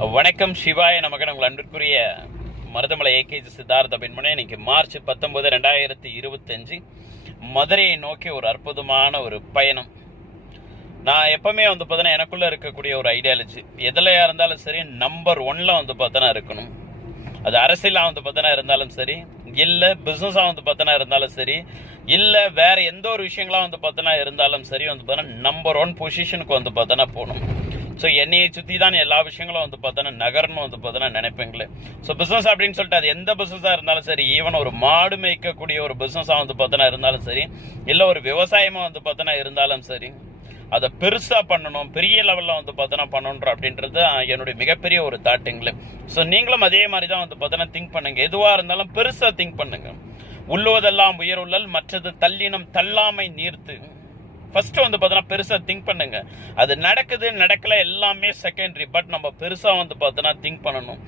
வணக்கம் சிவாய நமக்கு உங்கள் அன்பிற்குரிய மருதமலை ஏகேஜி சித்தார்த்த பின்மனே. இன்னைக்கு மார்ச் 19, 2025 மதுரையை நோக்கி ஒரு அற்புதமான ஒரு பயணம். நான் எப்பவுமே பார்த்தோன்னா எனக்குள்ள இருக்கக்கூடிய ஒரு ஐடியாலஜி எதுலையா இருந்தாலும் சரி நம்பர் 1ல பார்த்தோன்னா இருக்கணும். அது அரசியலாக பார்த்தோன்னா இருந்தாலும் சரி, இல்லை பிஸ்னஸாக பார்த்தோன்னா இருந்தாலும் சரி, இல்லை வேற எந்த ஒரு விஷயங்களாக பார்த்தோன்னா இருந்தாலும் சரி பார்த்தோன்னா நம்பர் 1 பொசிஷனுக்கு பார்த்தோன்னா போகணும். ஸோ என்னையை சுற்றி தான் எல்லா விஷயங்களும் பார்த்தோன்னா நகர்னு பார்த்தோன்னா நினைப்பீங்களே. ஸோ பிஸ்னஸ் அப்படின்னு சொல்லிட்டு அது எந்த பிஸ்னஸாக இருந்தாலும் சரி, ஈவன் ஒரு மாடு மேய்க்கக்கூடிய ஒரு பிஸ்னஸாக பார்த்தோன்னா இருந்தாலும் சரி, இல்லை ஒரு விவசாயமாக பார்த்தோன்னா இருந்தாலும் சரி, அதை பெருசாக பண்ணணும், பெரிய லெவலில் பார்த்தோன்னா பண்ணணுன்ற அப்படின்றது என்னுடைய மிகப்பெரிய ஒரு தாட்டுங்களே. ஸோ நீங்களும் அதே மாதிரி தான் பார்த்தோன்னா திங்க் பண்ணுங்க. எதுவாக இருந்தாலும் பெருசாக திங்க் பண்ணுங்க. உள்ளுவதெல்லாம் உயருள்ளல், மற்றது தள்ளினம் தள்ளாமை நீர்த்து. ஃபர்ஸ்ட் பார்த்தோன்னா பெருசாக திங்க் பண்ணுங்க. அது நடக்குது நடக்கல எல்லாமே செகண்டரி. பட் நம்ம பெருசாக பார்த்தோன்னா திங்க் பண்ணணும்.